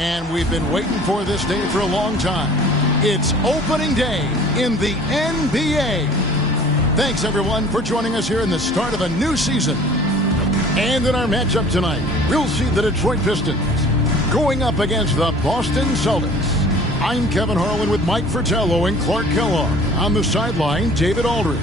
And we've been waiting for this day for a long time. It's opening day in the NBA. Thanks, everyone, for joining us here in the start of a new season. And in our matchup tonight, we'll see the Detroit Pistons going up against the Boston Celtics. I'm Kevin Harlan with Mike Fratello and Clark Kellogg. On the sideline, David Aldridge.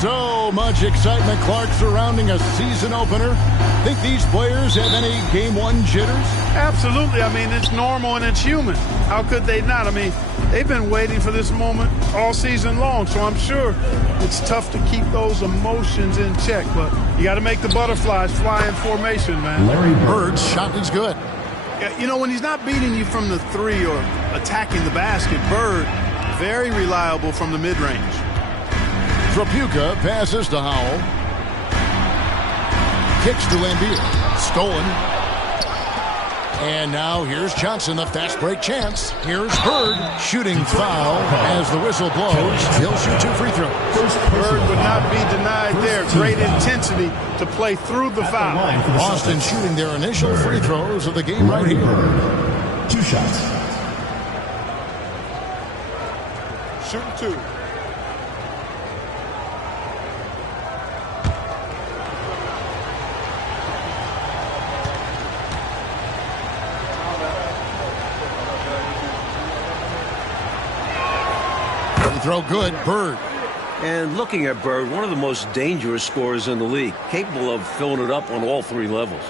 So much excitement, Clark, surrounding a season opener. Think these players have any game one jitters? Absolutely. I mean, it's normal and it's human. How could they not? I mean, they've been waiting for this moment all season long, so I'm sure it's tough to keep those emotions in check, but you got to make the butterflies fly in formation, man. Larry Bird's shot is good. Yeah, you know, when he's not beating you from the three or attacking the basket, Bird, very reliable from the mid-range. Tripucka passes to Howell. Kicks to Lambier. Stolen. And now here's Johnson, the fast break chance. Here's Bird, shooting foul as the whistle blows. He'll shoot 2 free throws. Bird would not be denied there. Great intensity to play through the foul. Boston shooting their initial free throws of the game right here. 2 shots. Shooting 2. Throw good, Bird. And looking at Bird, one of the most dangerous scorers in the league, capable of filling it up on all 3 levels.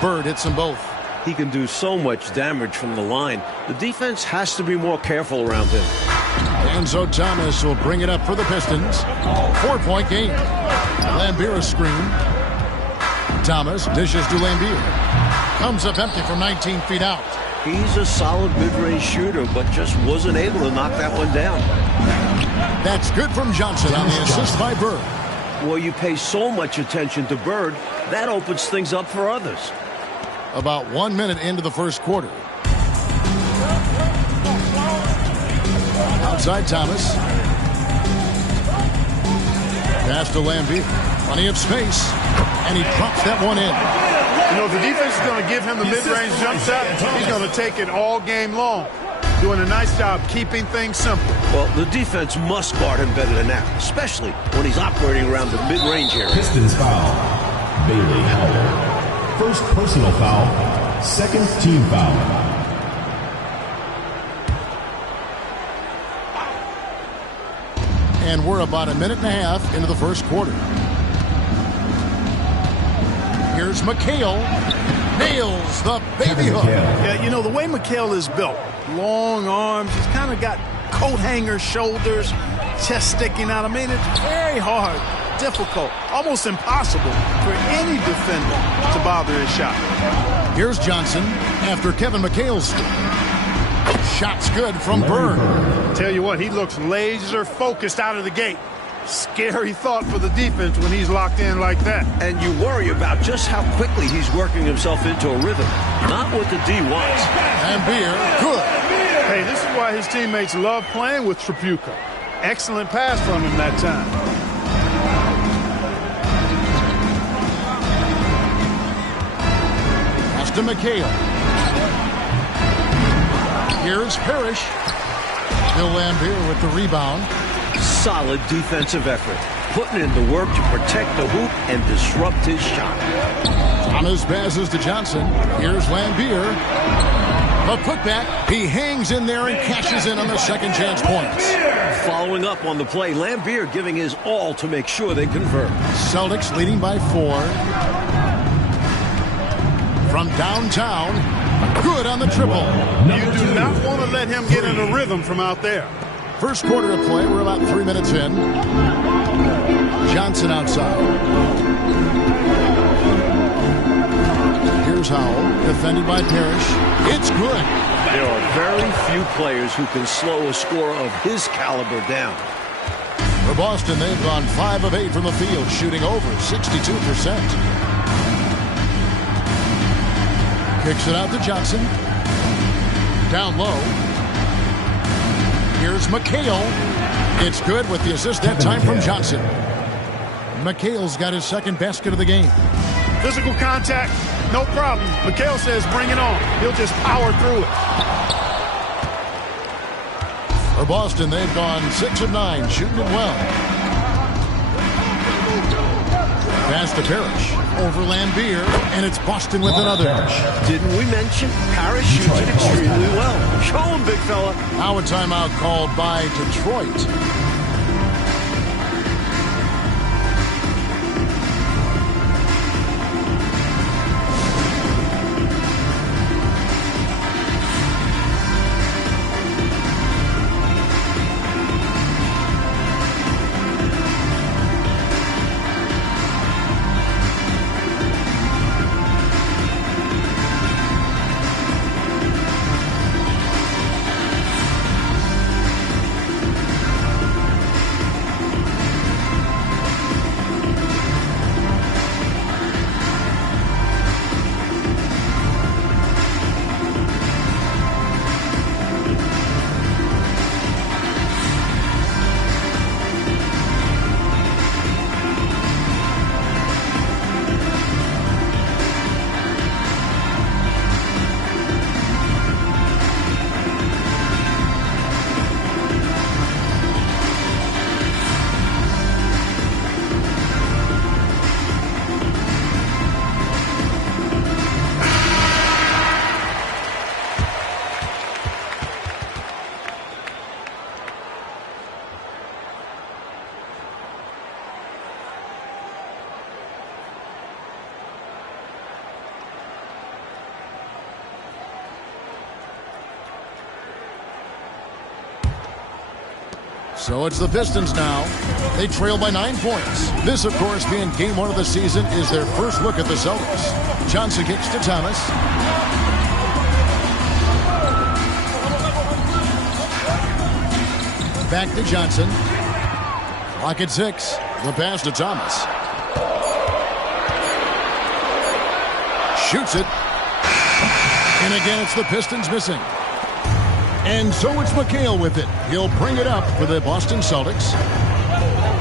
Bird hits them both. He can do so much damage from the line. The defense has to be more careful around him. Enzo Thomas will bring it up for the Pistons. 4-point game. Lambier screen. Thomas dishes to Lambier. Comes up empty from 19 feet out. He's a solid mid-range shooter, but just wasn't able to knock that one down. That's good from Johnson on the assist by Bird. Well, you pay so much attention to Bird, that opens things up for others. About 1 minute into the first quarter. Outside Thomas. Pass to Lambier. Plenty of space. And he drops that one in. You know, if the defense is going to give him the mid-range jump shot, he's going to take it all game long. Doing a nice job keeping things simple. Well, the defense must guard him better than that, especially when he's operating around the mid-range area. Pistons foul. Bailey Howell. First personal foul, second team foul. And we're about a minute and a half into the first quarter. Here's McHale. Nails the baby hook. Yeah, you know, the way McHale is built, long arms, he's kind of got coat hanger shoulders, chest sticking out. I mean, it's very hard, difficult, almost impossible for any defender to bother his shot. Here's Johnson after Kevin McHale's shot's good from Bird. Tell you what, he looks laser focused out of the gate. Scary thought for the defense when he's locked in like that. And you worry about just how quickly he's working himself into a rhythm. Not what the D wants. Lambier, good. Hey, this is why his teammates love playing with Tripucka. Excellent pass from him that time. To McHale. Here's Parrish. Bill Lambier with the rebound. Solid defensive effort. Putting in the work to protect the hoop and disrupt his shot. Thomas passes to Johnson. Here's Lambier. A putback. He hangs in there and cashes in on the second chance points. Following up on the play, Lambier giving his all to make sure they convert. Celtics leading by 4. From downtown, good on the triple. You do not want to let him get in a rhythm from out there. First quarter of play. We're about 3 minutes in. Johnson outside. Here's Howell, defended by Parrish. It's good. There are very few players who can slow a scorer of his caliber down. For Boston, they've gone 5 of 8 from the field, shooting over 62%. Kicks it out to Johnson. Down low. Here's McHale. It's good with the assist that time from Johnson. McHale's got his second basket of the game. Physical contact, no problem. McHale says bring it on. He'll just power through it. For Boston, they've gone 6 of 9, shooting it well. Pass to Parrish. Over Lambeer, and it's Boston with another. Didn't we mention Parrish shoots it extremely well? Show him, big fella. Now a timeout called by Detroit. So it's the Pistons now. They trail by 9 points. This, of course, being game 1 of the season, is their first look at the Celtics. Johnson kicks to Thomas. Back to Johnson. Clock at 6. The pass to Thomas. Shoots it. And again, it's the Pistons missing. And so it's McHale with it. He'll bring it up for the Boston Celtics.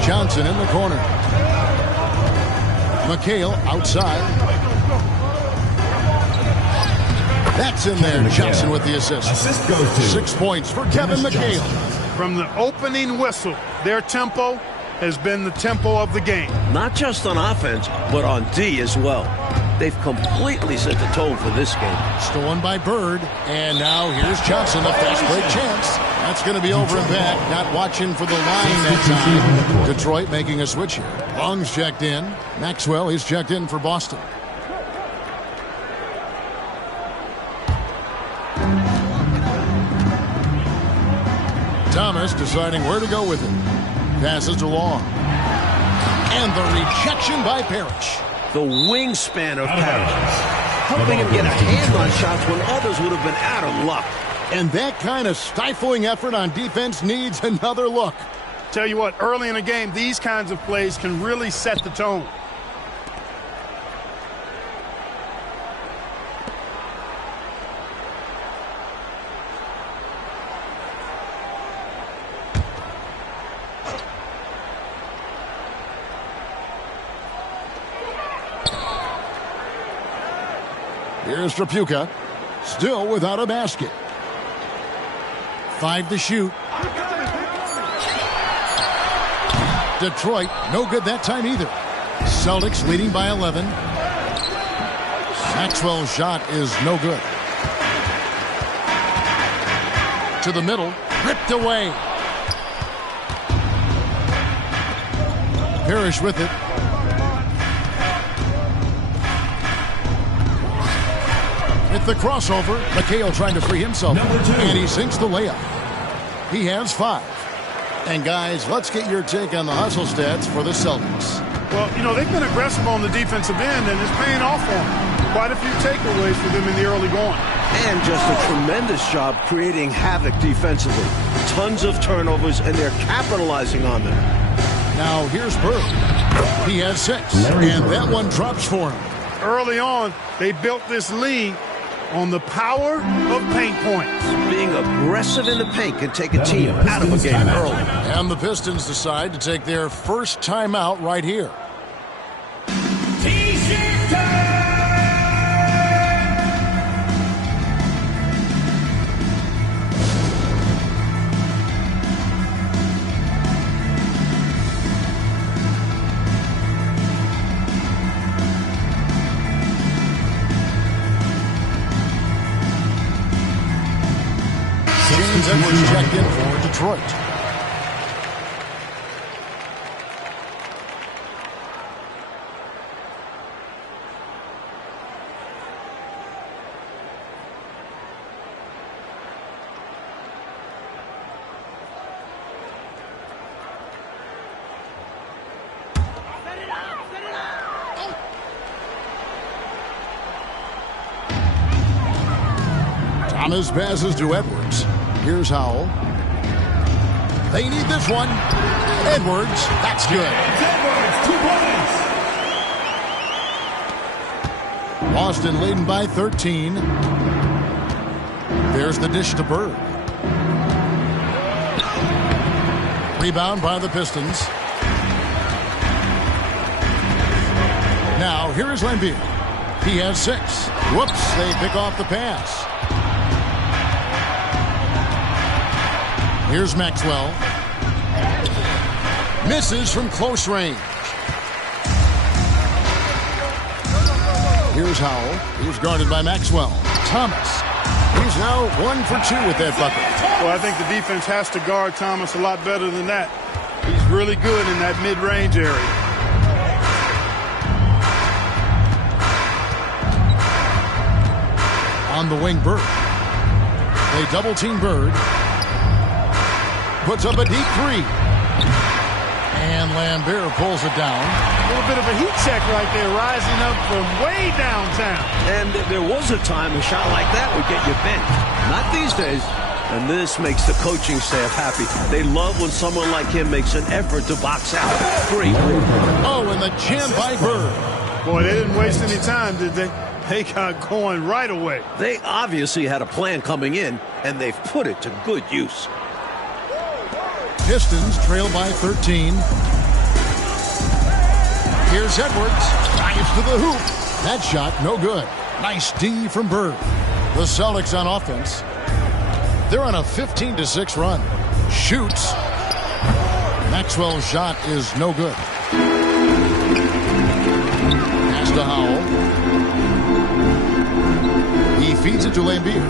Johnson in the corner. McHale outside. That's in there. Johnson with the assist. Assist goes to 6 points for Kevin McHale. From the opening whistle, their tempo has been the tempo of the game. Not just on offense, but on D as well. They've completely set the tone for this game. Stolen by Bird. And now here's Johnson, the fast break chance. That's going to be over and back. Not watching for the line that time. Detroit making a switch here. Long's checked in. Maxwell, he's checked in for Boston. Thomas deciding where to go with it. Passes to Long. And the rejection by Parrish. The wingspan of Parrish, helping him get a hand on shots when others would have been out of luck. And that kind of stifling effort on defense needs another look. Tell you what, early in the game, these kinds of plays can really set the tone. Here's Trapuka, still without a basket. 5 to shoot. Detroit, no good that time either. Celtics leading by 11. Maxwell's shot is no good. To the middle, ripped away. Parrish with it. With the crossover, McHale trying to free himself. And he sinks the layup. He has 5. And guys, let's get your take on the hustle stats for the Celtics. Well, you know, they've been aggressive on the defensive end, and it's paying off for them. Quite a few takeaways for them in the early going. And just a tremendous job creating havoc defensively. Tons of turnovers, and they're capitalizing on them. Now, here's Bird. He has 6, and that one drops for him. Early on, they built this lead on the power of paint points. Being aggressive in the paint can take a team out of a game early. And the Pistons decide to take their first timeout right here. Edwards checked in for Detroit. Thomas passes to Edwards. Here's Howell. They need this one. Edwards, that's good. Edwards, 2 points. Boston leading by 13. There's the dish to Bird. Rebound by the Pistons. Now, here is Lambeer. He has 6. Whoops, they pick off the pass. Here's Maxwell. Misses from close range. Here's Howell. He's guarded by Maxwell. Thomas. He's now 1 for 2 with that bucket. Well, I think the defense has to guard Thomas a lot better than that. He's really good in that mid-range area. On the wing, Bird. They double-team Bird. Puts up a deep 3. And Lambeer pulls it down. A little bit of a heat check right there, rising up from way downtown. And there was a time a shot like that would get you bent. Not these days. And this makes the coaching staff happy. They love when someone like him makes an effort to box out. Great. Oh, and the jam by Bird. Boy, they didn't waste any time, did they? They got going right away. They obviously had a plan coming in, and they've put it to good use. Pistons trail by 13. Here's Edwards. Dives to the hoop. That shot, no good. Nice D from Bird. The Celtics on offense. They're on a 15-6 run. Shoots. Maxwell's shot is no good. Pass to Howell. He feeds it to Lambeer.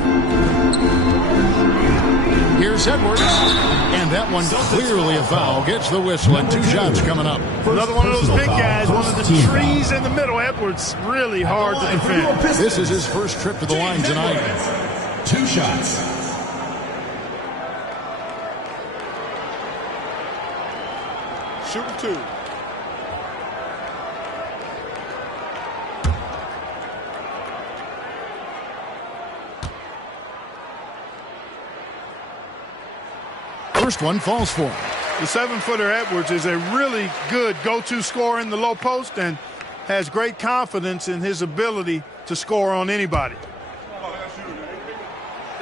Here's Edwards. And that one clearly a foul. Gets the whistle and 2 shots coming up. Another one of those big guys, one of the trees in the middle. Edwards really hard to defend. This is his first trip to the line tonight. 2 shots. Shooting 2. First one falls for him. The 7-footer Edwards is a really good go-to scorer in the low post and has great confidence in his ability to score on anybody.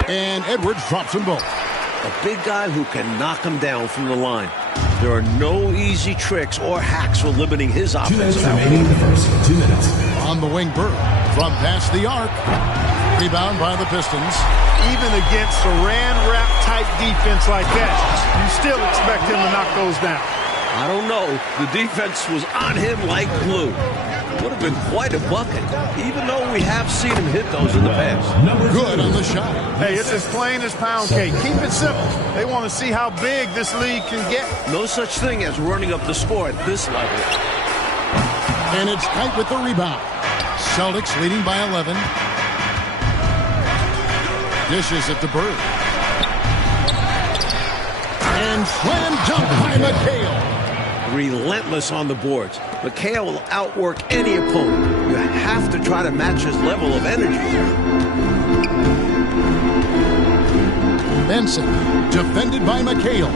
And Edwards drops them both. A big guy who can knock him down from the line. There are no easy tricks or hacks for limiting his offensive remaining in the first. 2 minutes. On the wing, Bird. From past the arc. Rebound by the Pistons. Even against a ran-wrap type defense like that, you still expect him to knock those down. I don't know. The defense was on him like glue. Would have been quite a bucket, even though we have seen him hit those in the past. Good on the shot. Hey, it's as plain as pound cake. Keep it simple. They want to see how big this league can get. No such thing as running up the score at this level. And it's tight with the rebound. Celtics leading by 11. Dishes it to Bird. And slam dunk by McHale. Relentless on the boards. McHale will outwork any opponent. You have to try to match his level of energy. Benson, defended by McHale.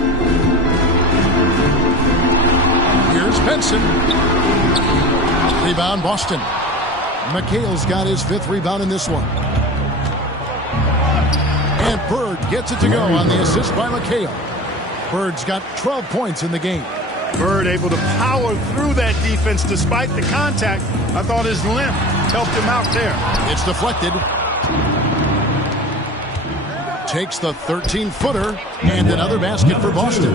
Here's Benson. Rebound, Boston. McHale's got his 5th rebound in this one. And Bird gets it to go on the assist by McHale. Bird's got 12 points in the game. Bird able to power through that defense despite the contact. I thought his limp helped him out there. It's deflected. Takes the 13-footer and another basket for Boston.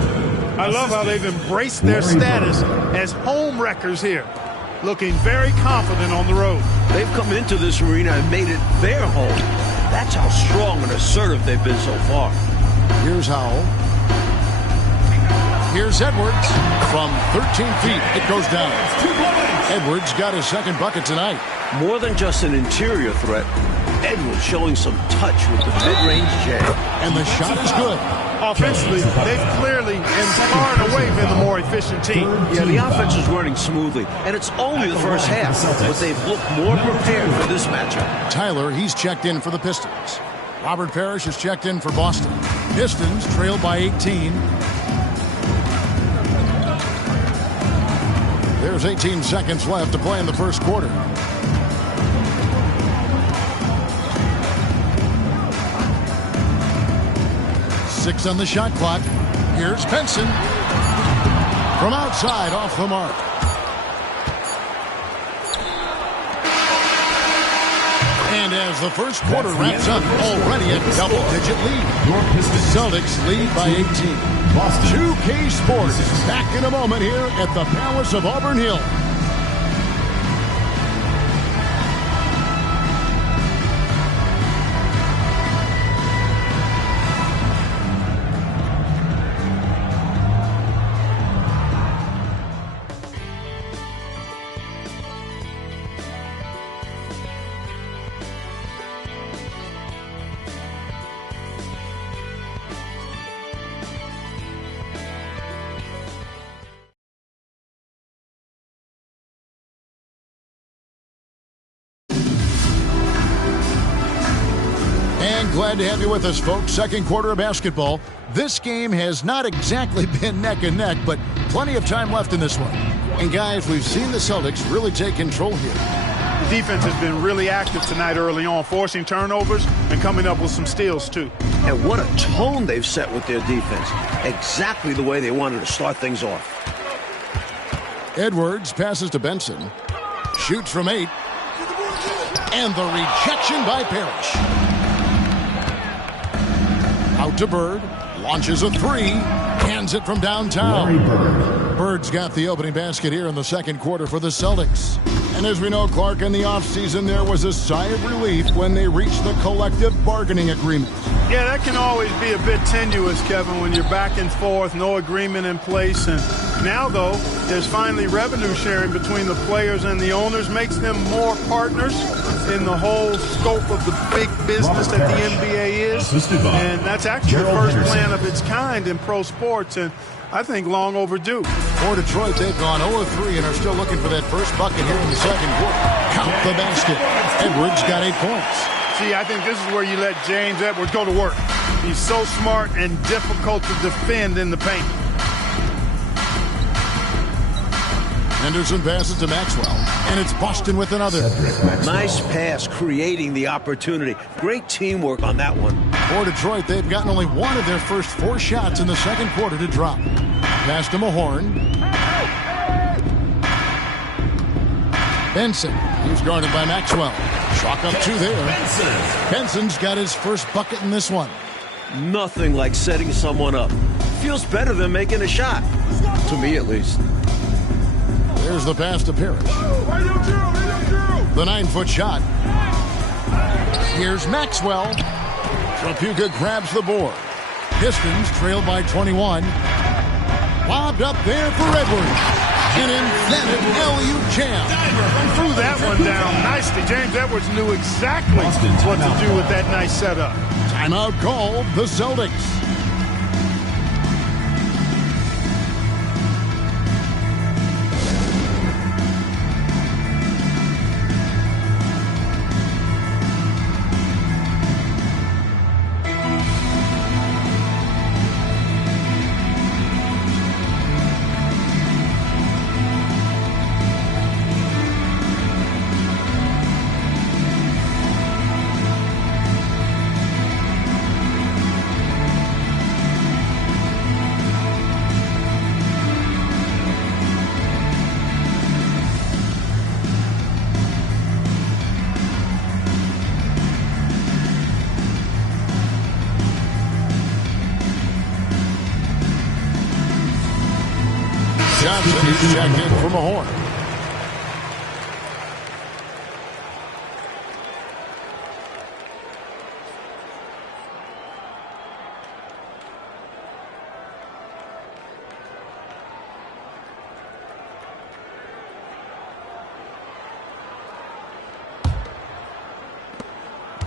I love how they've embraced their status as home wreckers here. Looking very confident on the road. They've come into this arena and made it their home. That's how strong and assertive they've been so far. Here's Howell. Here's Edwards. From 13 feet, it goes down. Edwards got his 2nd bucket tonight. More than just an interior threat, Edwards showing some touch with the mid-range jam. And the shot is good. Offensively, they've clearly and far and away been the more efficient team. Yeah, the offense is running smoothly, and it's only the first half, but they've looked more prepared for this matchup. Tyler, he's checked in for the Pistons. Robert Parrish is checked in for Boston. Pistons trailed by 18. There's 18 seconds left to play in the first quarter. Six on the shot clock. Here's Benson. From outside, off the mark. And as the first quarter wraps up, already a double-digit lead. The Celtics lead by 18. 2K Sports back in a moment here at the Palace of Auburn Hill. Glad to have you with us, folks. Second quarter of basketball. This game has not exactly been neck and neck, but plenty of time left in this one. And guys, we've seen the Celtics really take control here. The defense has been really active tonight early on, forcing turnovers and coming up with some steals, too. And what a tone they've set with their defense. Exactly the way they wanted to start things off. Edwards passes to Benson. Shoots from 8. And the rejection by Parrish. Out to Bird, launches a 3, hands it from downtown. Bird's got the opening basket here in the second quarter for the Celtics. And as we know, Clark, in the offseason, there was a sigh of relief when they reached the collective bargaining agreement. Yeah, that can always be a bit tenuous, Kevin, when you're back and forth, no agreement in place. And now, though, there's finally revenue sharing between the players and the owners, makes them more partners in the whole scope of the big business that the NBA is. And that's actually the first plan of its kind in pro sports, and I think long overdue. For Detroit, they've gone 0-3 and are still looking for that first bucket here in the second quarter. Count the basket. Edwards got 8 points. See, I think this is where you let James Edwards go to work. He's so smart and difficult to defend in the paint. Henderson passes to Maxwell, and it's Boston with another. Nice pass, creating the opportunity. Great teamwork on that one. For Detroit, they've gotten only one of their first 4 shots in the second quarter to drop. Pass to Mahorn. Benson, he's guarded by Maxwell. Chalk up 2 there. Benson's got his first bucket in this one. Nothing like setting someone up. Feels better than making a shot. To me, at least. There's the pass to Parrish. The 9-foot shot. Here's Maxwell. Trapuka grabs the board. Pistons trailed by 21. Lobbed up there for Edwards. An emphatic LU jam. Threw that one down nicely. James Edwards knew exactly what to do with that nice setup. Timeout called the Celtics. Johnson is checked in from a horn.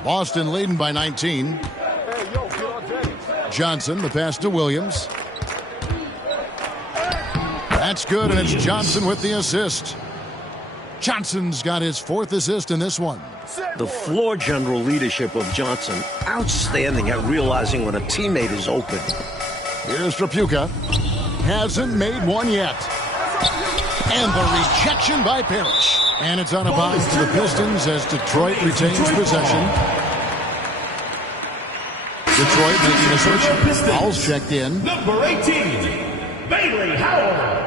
Boston leading by 19. Johnson, the pass to Williams. That's good, and it's Johnson with the assist. Johnson's got his 4th assist in this one. The floor general leadership of Johnson, outstanding at realizing when a teammate is open. Here's Trapuka. Hasn't made one yet. And the rejection by Parrish. And it's on a bounce to the Pistons as Detroit retains possession. Detroit making a switch. Fouls checked in. Number 18, Bailey Howard.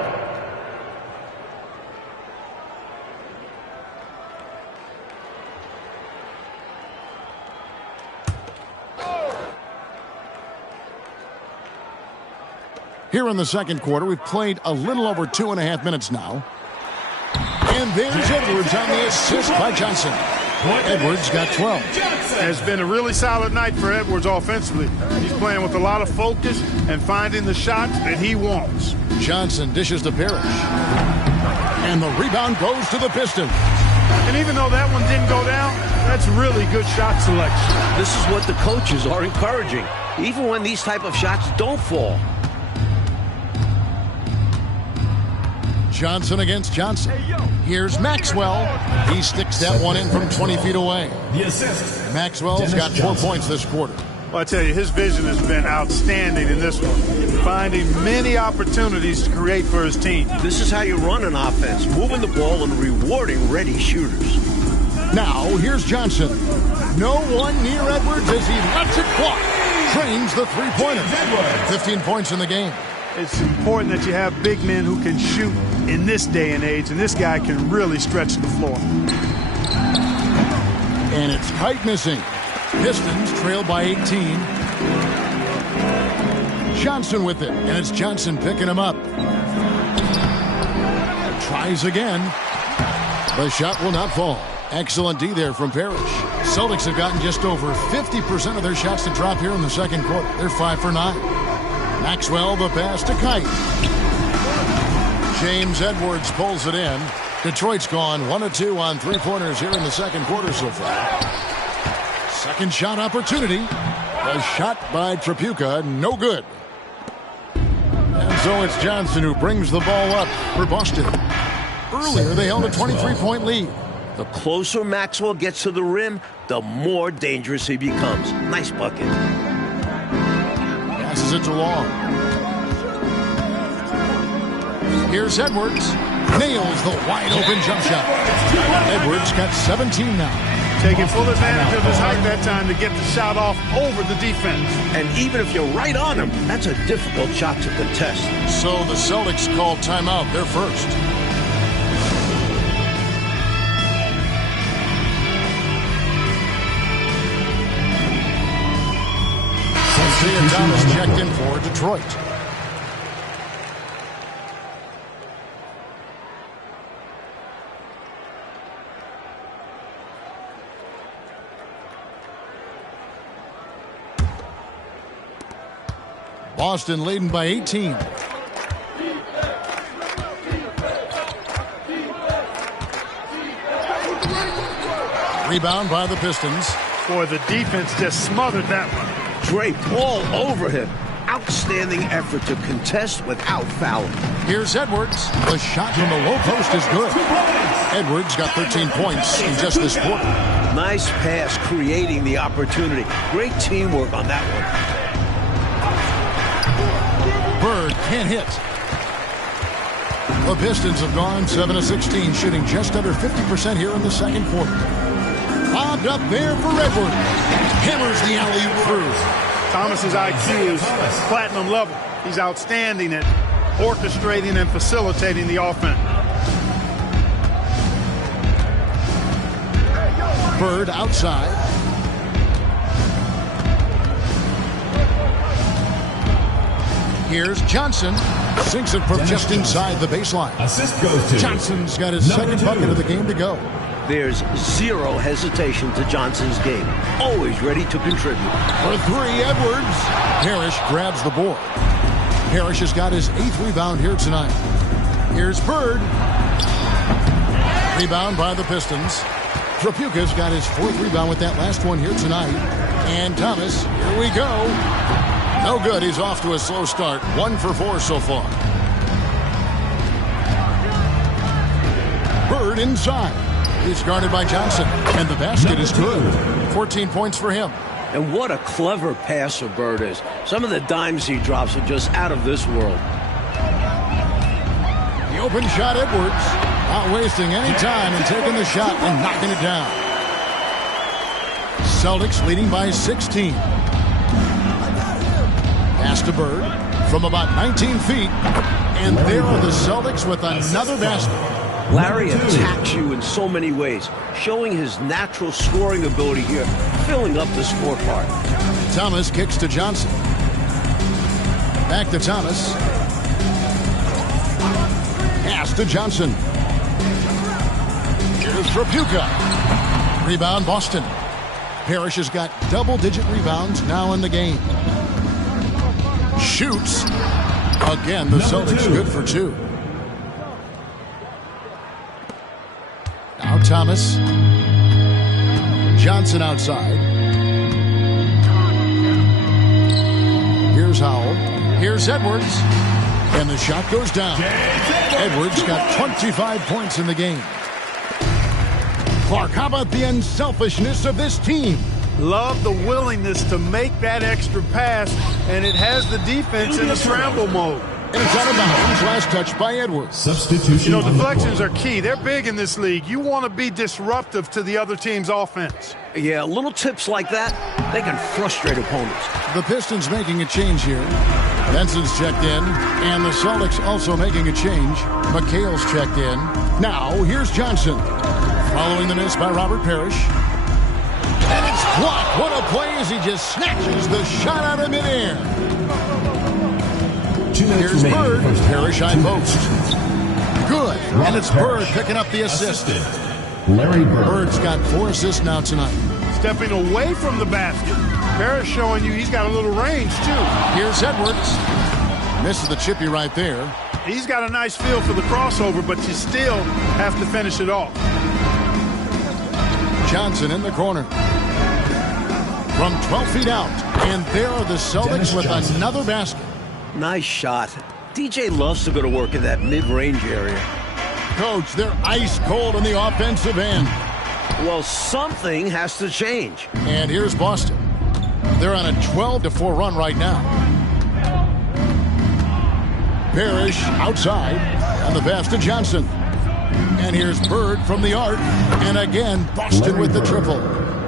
Here in the second quarter, we've played a little over 2.5 minutes now. And there's Edwards on the assist by Johnson. Edwards got 12. It's been a really solid night for Edwards offensively. He's playing with a lot of focus and finding the shots that he wants. Johnson dishes to Parrish. And the rebound goes to the Pistons. And even though that one didn't go down, that's really good shot selection. This is what the coaches are encouraging, even when these type of shots don't fall. Johnson against Johnson. Here's Maxwell. He sticks that one in from 20 feet away. Maxwell's got 4 points this quarter. Well, I tell you, his vision has been outstanding in this one, finding many opportunities to create for his team. This is how you run an offense, moving the ball and rewarding ready shooters. Now, here's Johnson. No one near Edwards as he lets it fly. Trains the three-pointer. 15 points in the game. It's important that you have big men who can shoot in this day and age, and this guy can really stretch the floor. And it's Kite missing. Pistons trail by 18. Johnson with it, and it's Johnson picking him up. Tries again. The shot will not fall. Excellent D there from Parrish. Celtics have gotten just over 50% of their shots to drop here in the second quarter. They're 5 for 9. Maxwell the pass to Kite. James Edwards pulls it in. Detroit's gone 1 of 2 on three-pointers here in the second quarter so far. Second shot opportunity. A shot by Trapuka, no good. And so it's Johnson who brings the ball up for Boston. Earlier they held a 23-point lead. The closer Maxwell gets to the rim, the more dangerous he becomes. Nice bucket. Passes it to Long. Here's Edwards. Nails the wide-open jump shot. Edwards got 17 now. Taking full advantage of his height that time to get the shot off over the defense. And even if you're right on him, that's a difficult shot to contest. So the Celtics call timeout. They're first. Isaiah Thomas checked in for Detroit. Boston leading by 18. Rebound by the Pistons. Boy, the defense just smothered that one. Draped all over him. Outstanding effort to contest without fouling. Here's Edwards. The shot from the low post is good. Edwards got 13 points in just this quarter. Nice pass creating the opportunity. Great teamwork on that one. Bird can't hit. The Pistons have gone 7 of 16, shooting just under 50% here in the second quarter. Lobbed up there for Edwards. Hammers the alley-oop through. Thomas's IQ is platinum level. He's outstanding at orchestrating and facilitating the offense. Bird outside. Here's Johnson. Sinks it from just inside the baseline. Assist goes to Johnson's got his second bucket of the game to go. There's zero hesitation to Johnson's game. Always ready to contribute. For three, Edwards. Parrish grabs the board. Parrish has got his 8th rebound here tonight. Here's Bird. Rebound by the Pistons. Trapuka's got his 4th rebound with that last one here tonight. And Thomas, here we go. No good. He's off to a slow start. 1 for 4 so far. Bird inside. He's guarded by Johnson. And the basket is good. 14 points for him. And what a clever passer Bird is. Some of the dimes he drops are just out of this world. The open shot, Edwards. Not wasting any time and taking the shot and knocking it down. Celtics leading by 16. Pass to Bird from about 19 feet. And there are the Celtics with another basket. Larry attacks you in so many ways, showing his natural scoring ability here, filling up the scorecard. Thomas kicks to Johnson. Back to Thomas. Pass to Johnson. Here's Trapuka. Rebound, Boston. Parrish has got double-digit rebounds now in the game. Shoots. Again, the Celtics good for 2. Now Thomas. Johnson outside. Here's Howell. Here's Edwards. And the shot goes down. Edwards got 25 points in the game. Clark, how about the unselfishness of this team? Love the willingness to make that extra pass, and it has the defense in a scramble mode. And it's out of bounds. Last touch by Edwards. Substitution. You know, deflections are key. They're big in this league. You want to be disruptive to the other team's offense. Yeah, little tips like that, they can frustrate opponents. The Pistons making a change here. Benson's checked in, and the Celtics also making a change. McHale's checked in. Now, here's Johnson. Following the miss by Robert Parrish. And it's blocked. What a play as he just snatches the shot out of midair. Here's Bird. Parrish high post. Good. And it's Bird picking up the assist. Larry Bird. Bird's got 4 assists now tonight. Stepping away from the basket. Parrish showing you he's got a little range, too. Here's Edwards. Misses the chippy right there. He's got a nice feel for the crossover, but you still have to finish it off. Johnson in the corner. From 12 feet out. And there are the Celtics with another basket. Nice shot. DJ loves to go to work in that mid-range area. Coach, they're ice cold on the offensive end. Well, something has to change. And here's Boston. They're on a 12-4 run right now. Parrish outside. And the pass to Johnson. And here's Bird from the arc. And again, Boston with the triple.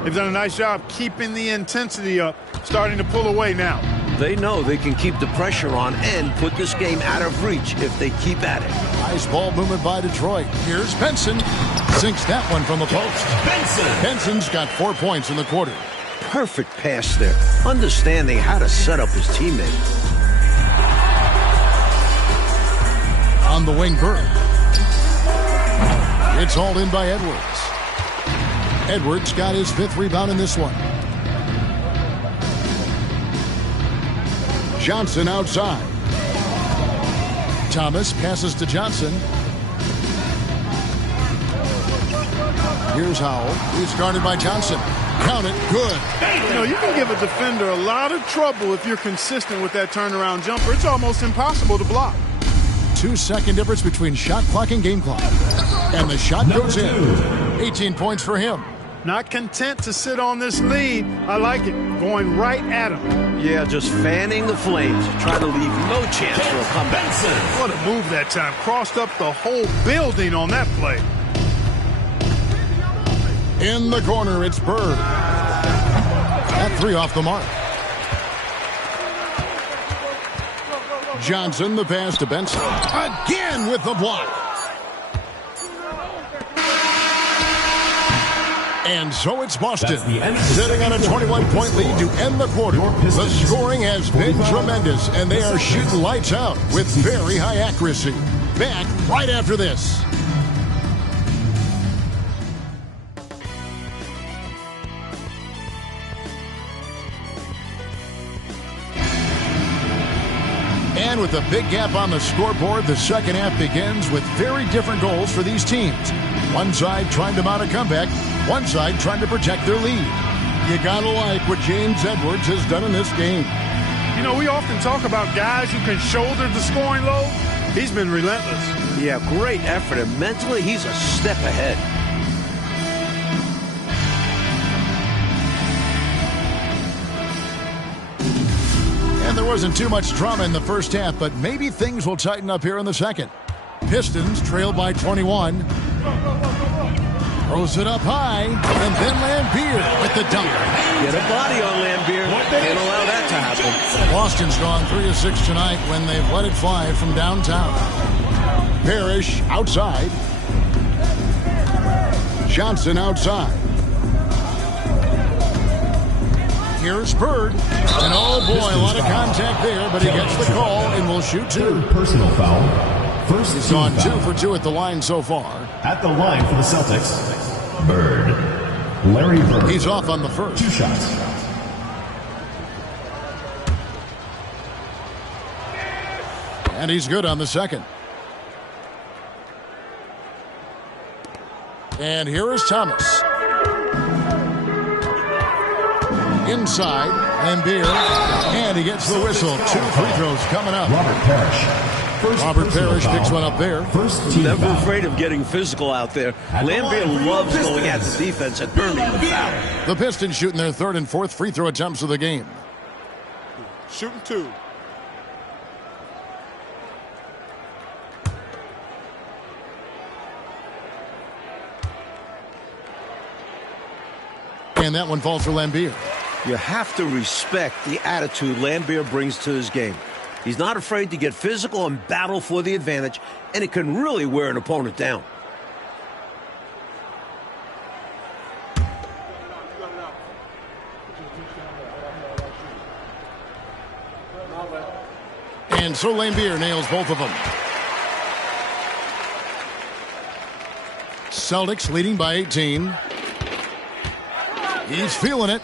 They've done a nice job keeping the intensity up. Starting to pull away now. They know they can keep the pressure on and put this game out of reach if they keep at it. Nice ball movement by Detroit. Here's Benson. Sinks that one from the post. Benson's got 4 points in the quarter. Perfect pass there. Understanding how to set up his teammate. On the wing, Bird. It's hauled in by Edwards. Edwards got his 5th rebound in this one. Johnson outside. Thomas passes to Johnson. Here's Howell. He's guarded by Johnson. Count it. Good. You know, you can give a defender a lot of trouble if you're consistent with that turnaround jumper. It's almost impossible to block. 2-second difference between shot clock and game clock. And the shot goes in. 18 points for him. Not content to sit on this lead. I like it. Going right at him. Yeah, just fanning the flames. Trying to leave no chance for a comeback. What a move that time. Crossed up the whole building on that play. In the corner, it's Bird. That 3 off the mark. Johnson, the pass to Benson. Again with the block. And so it's Boston, the sitting on a 21-point lead to end the quarter. The scoring has been tremendous, and they are shooting lights out with very high accuracy. Back right after this. And with a big gap on the scoreboard, the second half begins with very different goals for these teams. One side trying to mount a comeback, one side trying to protect their lead. You gotta like what James Edwards has done in this game. You know, we often talk about guys who can shoulder the scoring load. He's been relentless. Yeah, great effort, and mentally he's a step ahead. And there wasn't too much drama in the first half, but maybe things will tighten up here in the second. Pistons trail by 21. Throws it up high, and then Lambeer with the dunk. Get a body on Lambeer. Can't allow that to happen. Boston's gone 3 of 6 tonight when they've let it fly from downtown. Parrish outside. Johnson outside. Here's Bird. And oh boy, a lot of contact there, but he gets the call and will shoot 2. Third personal foul. First He's team on foul. 2 for 2 at the line so far. At the line for the Celtics, Bird. Larry Bird. He's off on the first. 2 shots. And he's good on the second. And here is Thomas. Inside, Lambeer. And he gets the whistle. 2 free throws coming up. Robert Parrish. First Robert personal Parrish foul. picks one up there. First team Never foul. afraid of getting physical out there. Lambeer loves going at the defense and earning the foul. The Pistons shooting their 3rd and 4th free throw attempts of the game. Shooting 2. And that one falls for Lambeer. You have to respect the attitude Lambeer brings to his game. He's not afraid to get physical and battle for the advantage, and it can really wear an opponent down. And so Lambeer nails both of them. Celtics leading by 18. He's feeling it.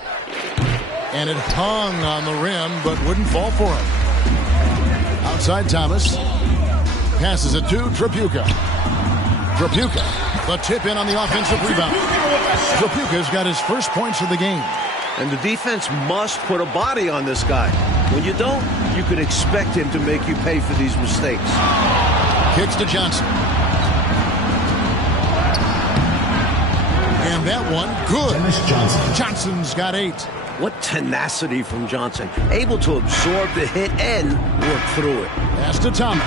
And it hung on the rim, but wouldn't fall for him. Outside Thomas. Passes it to Tripucka. Tripucka. The tip in on the offensive rebound. Tripucka's got his first points of the game. And the defense must put a body on this guy. When you don't, you can expect him to make you pay for these mistakes. Kicks to Johnson. And that one, good. Dennis Johnson. Johnson's got 8. What tenacity from Johnson. Able to absorb the hit and work through it. Pass to Thomas.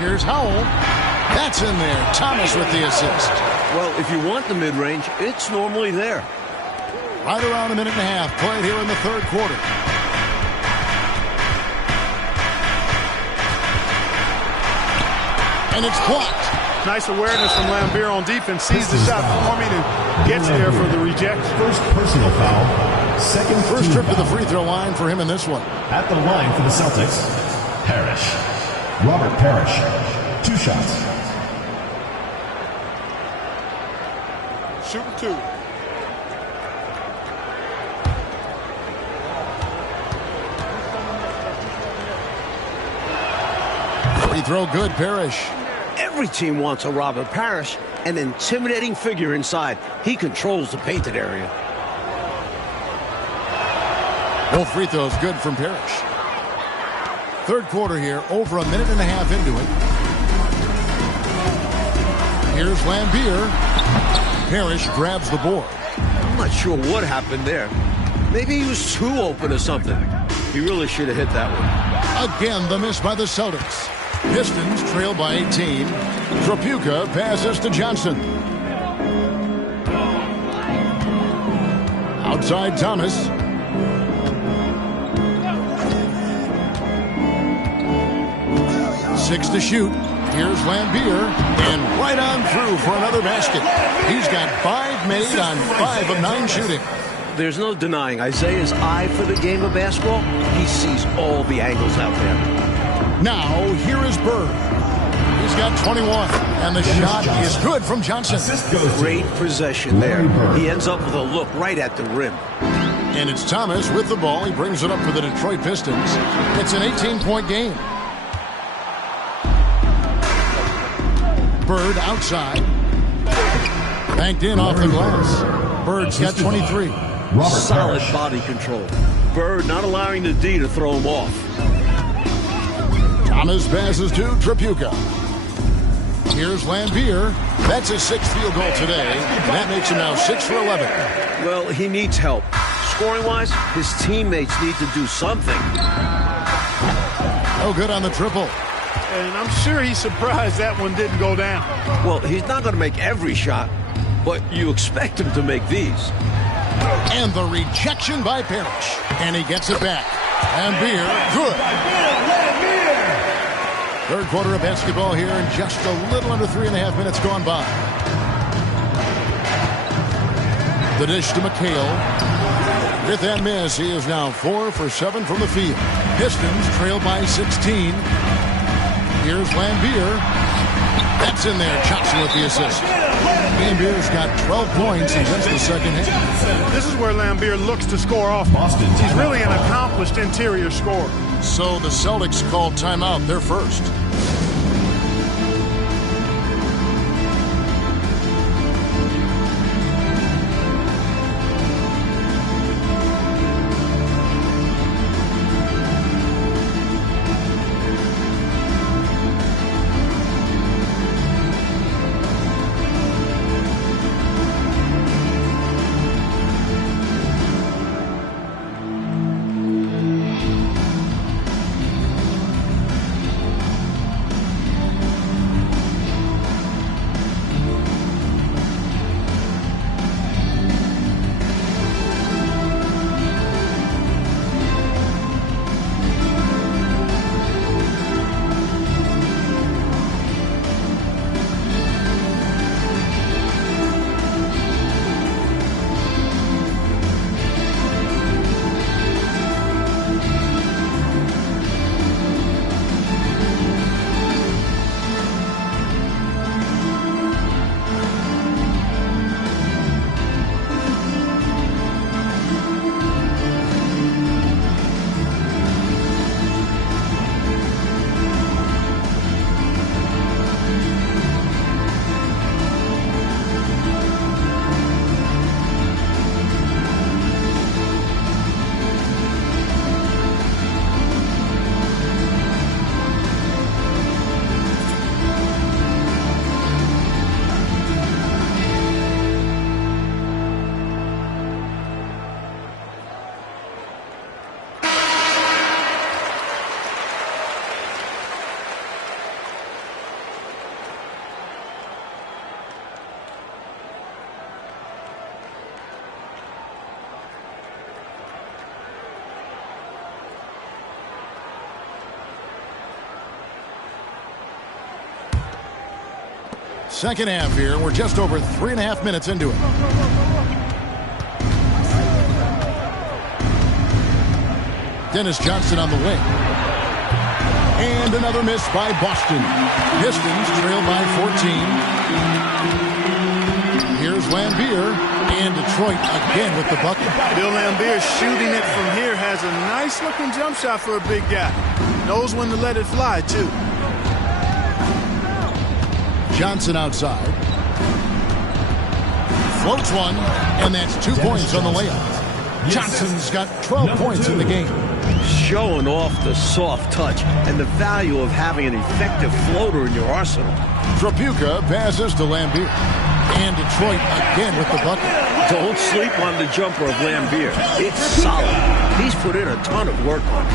Here's Howell. That's in there. Thomas with the assist. Well, if you want the mid-range, it's normally there. Right around a minute and a half played here in the 3rd quarter. And it's blocked. Nice awareness from Lambeer on defense. Sees the shot forming and gets there for the rejection. First personal foul. Second First team trip to the foul. free throw line for him in this one. At the line for the Celtics, Parrish. Robert Parrish. 2 shots. Shooting 2. Free throw good, Parrish. Every team wants a Robert Parrish, an intimidating figure inside. He controls the painted area. Both free throws good from Parrish. 3rd quarter here, over a minute and a half into it. Here's Lambeer. Parrish grabs the board. I'm not sure what happened there. Maybe he was too open or something. He really should have hit that one. Again, the miss by the Celtics. Pistons trail by 18. Tripucka passes to Johnson. Outside Thomas. Six to shoot. Here's Lambier, and right on through for another basket. He's got 5 made on 5 of 9 shooting. There's no denying Isaiah's eye for the game of basketball. He sees all the angles out there. Now, here is Bird. He's got 21, and the shot is good from Johnson. Great possession there. He ends up with a look right at the rim. And it's Thomas with the ball. He brings it up for the Detroit Pistons. It's an 18-point game. Bird outside. Banked in off the glass. Bird's got 23. Solid body control. Bird not allowing the D to throw him off. Thomas passes to Tripucka. Here's Lambier. That's his 6th field goal today. And that makes him now 6 for 11. Well, he needs help. Scoring-wise, his teammates need to do something. No good on the triple. And I'm sure he's surprised that one didn't go down. Well, he's not going to make every shot, but you expect him to make these. And the rejection by Parrish. And he gets it back. Lambier, good. Third quarter of basketball here, and just a little under 3.5 minutes gone by. The dish to McHale. With that miss, he is now 4 for 7 from the field. Pistons trail by 16. Here's Lambier. That's in there. Johnson with the assist. Lambier's got 12 points in just the second half. This is where Lambier looks to score offense. He's really an accomplished interior scorer. So the Celtics called timeout. They're first. Second half here. We're just over 3.5 minutes into it. Dennis Johnson on the wing. And another miss by Boston. Pistons trail by 14. Here's Lambier. And Detroit again with the bucket. Bill Lambier shooting it from here has a nice-looking jump shot for a big guy. Knows when to let it fly, too. Johnson outside. Floats one, and that's 2 points on the layup. Johnson's got 12 points in the game. Showing off the soft touch and the value of having an effective floater in your arsenal. Tripucka passes to Lambier. And Detroit again with the bucket. Don't sleep on the jumper of Lambier. It's solid. He's put in a ton of work on it.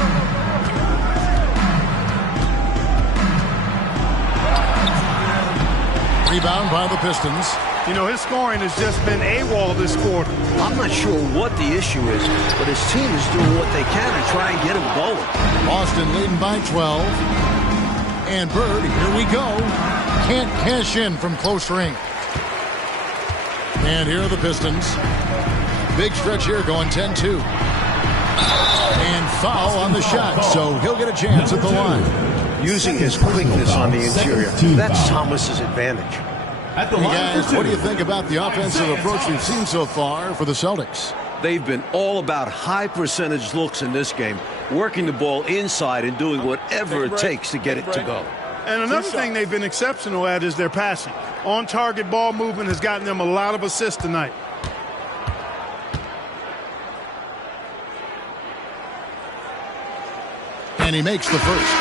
Rebound by the Pistons. You know, his scoring has just been AWOL this quarter. I'm not sure what the issue is, but his team is doing what they can to try and get him going. Boston leading by 12. And Bird, here we go. Can't cash in from close range. And here are the Pistons. Big stretch here going 10-2. And foul on the shot, so he'll get a chance at the line. Using his quickness on the interior. That's Thomas's advantage. At the Hey line guys, for two. what do you think about the offensive approach we've seen so far for the Celtics? They've been all about high percentage looks in this game, working the ball inside and doing whatever it takes to get it to go. And another thing they've been exceptional at is their passing. On-target ball movement has gotten them a lot of assists tonight. And he makes the first.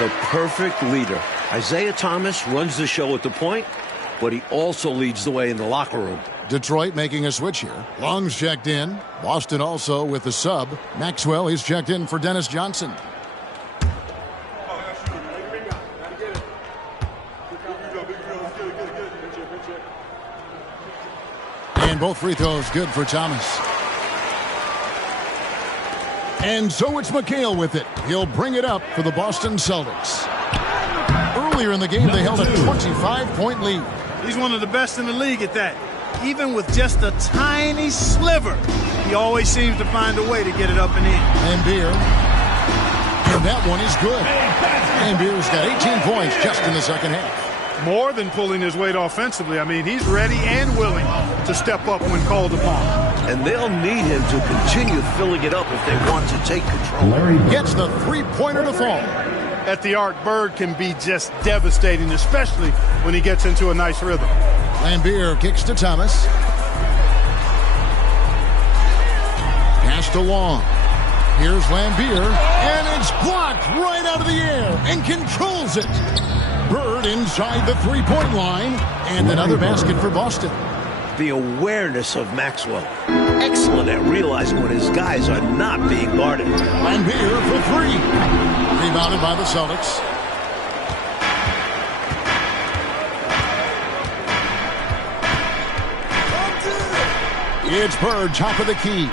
The perfect leader. Isaiah Thomas runs the show at the point, but he also leads the way in the locker room. Detroit making a switch here. Long's checked in. Boston also with the sub. Maxwell, he's checked in for Dennis Johnson. And both free throws good for Thomas. And so it's McHale with it. He'll bring it up for the Boston Celtics. Earlier in the game, they held a 25-point lead. He's one of the best in the league at that. Even with just a tiny sliver, he always seems to find a way to get it up and in. And Beer. And that one is good. And Beer's got 18 points just in the second half. More than pulling his weight offensively. I mean, he's ready and willing to step up when called upon. And they'll need him to continue filling it up if they want to take control. Gets the three-pointer to fall. At the arc, Bird can be just devastating, especially when he gets into a nice rhythm. Lambeer kicks to Thomas. Pass to Long. Here's Lambeer, and it's blocked right out of the air and controls it. Bird inside the three-point line, and another basket for Boston. The awareness of Maxwell. Excellent at realizing when his guys are not being guarded. Lambeer for three. Rebounded by the Celtics. It's Bird, top of the key.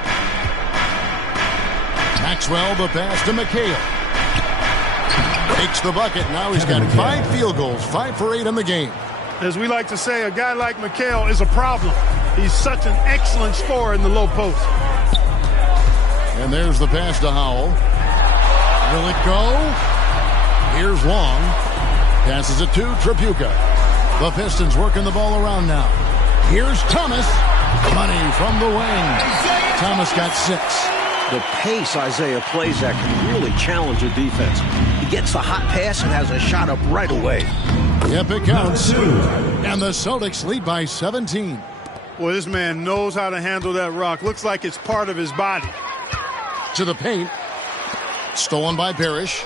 Maxwell, the pass to McHale. Takes the bucket. Now he's got 5 field goals, 5 for 8 in the game. As we like to say, a guy like McHale is a problem. He's such an excellent scorer in the low post. And there's the pass to Howell. Will it go? Here's Long. Passes it to Tripucka. The Pistons working the ball around now. Here's Thomas. Money from the wing. Thomas got 6. The pace Isaiah plays at can really challenge a defense. He gets the hot pass and has a shot up right away. Yep, it counts. And the Celtics lead by 17. Boy, this man knows how to handle that rock. Looks like it's part of his body. To the paint. Stolen by Parrish.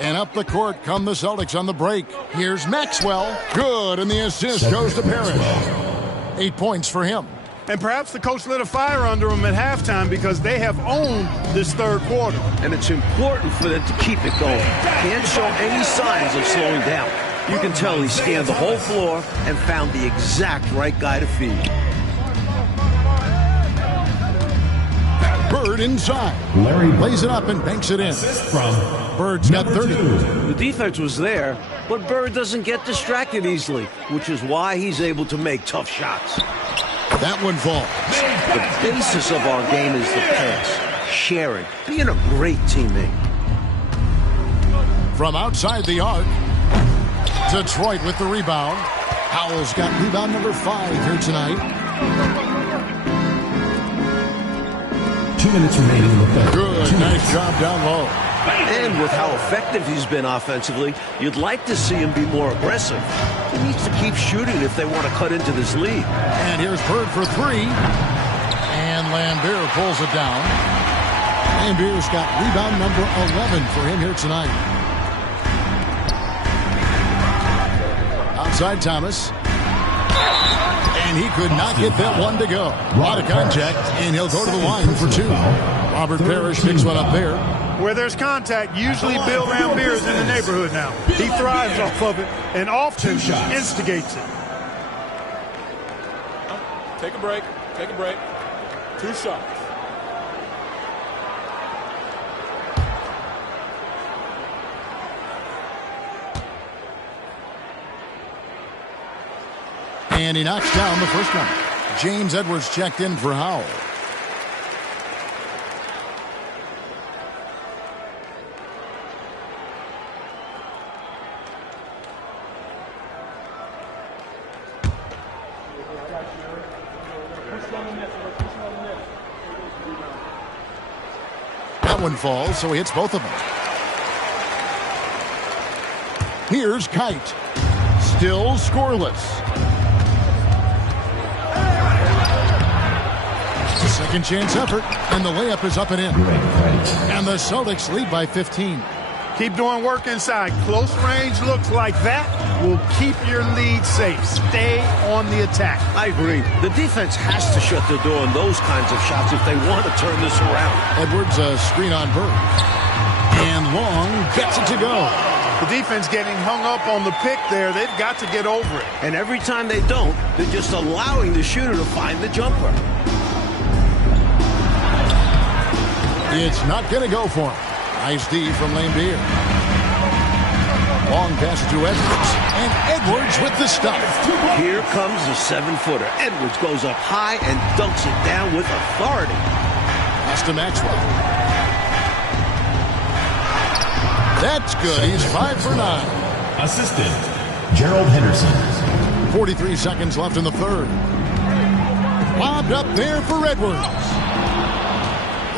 And up the court come the Celtics on the break. Here's Maxwell. Good, and the assist goes to Parrish. 8 points for him. And perhaps the coach lit a fire under him at halftime because they have owned this third quarter. And it's important for them to keep it going. Can't show any signs of slowing down. You can tell he scanned the whole floor and found the exact right guy to feed. Bird inside. Lays it up and banks it in. Bird's got 30. The defense was there, but Bird doesn't get distracted easily, which is why he's able to make tough shots. That one falls. The basis of our game is the pass, sharing, being a great teammate. From outside the arc, Detroit with the rebound. Howell's got rebound number 5 here tonight. 2 minutes remaining in the third. Good, nice job down low. And with how effective he's been offensively, you'd like to see him be more aggressive. He needs to keep shooting if they want to cut into this lead. And here's Bird for 3. And Lambeer pulls it down. Lambeer's got rebound number 11 for him here tonight. Outside Thomas. And he could not get that one to go. A lot of contact, and he'll go to the line for 2. Robert Parrish picks one up there. Where there's contact, usually Bill Lambeer is in the neighborhood now. He thrives off of it and often instigates it. Take a break. Take a break. 2 shots. And he knocks down the first one. James Edwards checked in for Howell. That one falls, so he hits both of them. Here's Kite. Still scoreless. Second chance effort, and the layup is up and in. And the Celtics lead by 15. Keep doing work inside. Close range looks like that will keep your lead safe. Stay on the attack. I agree. The defense has to shut the door on those kinds of shots if they want to turn this around. Edwards, a screen on Bird. And Long gets it to go. The defense getting hung up on the pick there. They've got to get over it. And every time they don't, they're just allowing the shooter to find the jumper. It's not going to go for him. Nice D from Lambeer. Long pass to Edwards. And Edwards with the stop. Here comes the 7-footer. Edwards goes up high and dunks it down with authority. Pass to Maxwell. That's good. He's 5 for 9. Assistant, Gerald Henderson. 43 seconds left in the third. Lobbed up there for Edwards.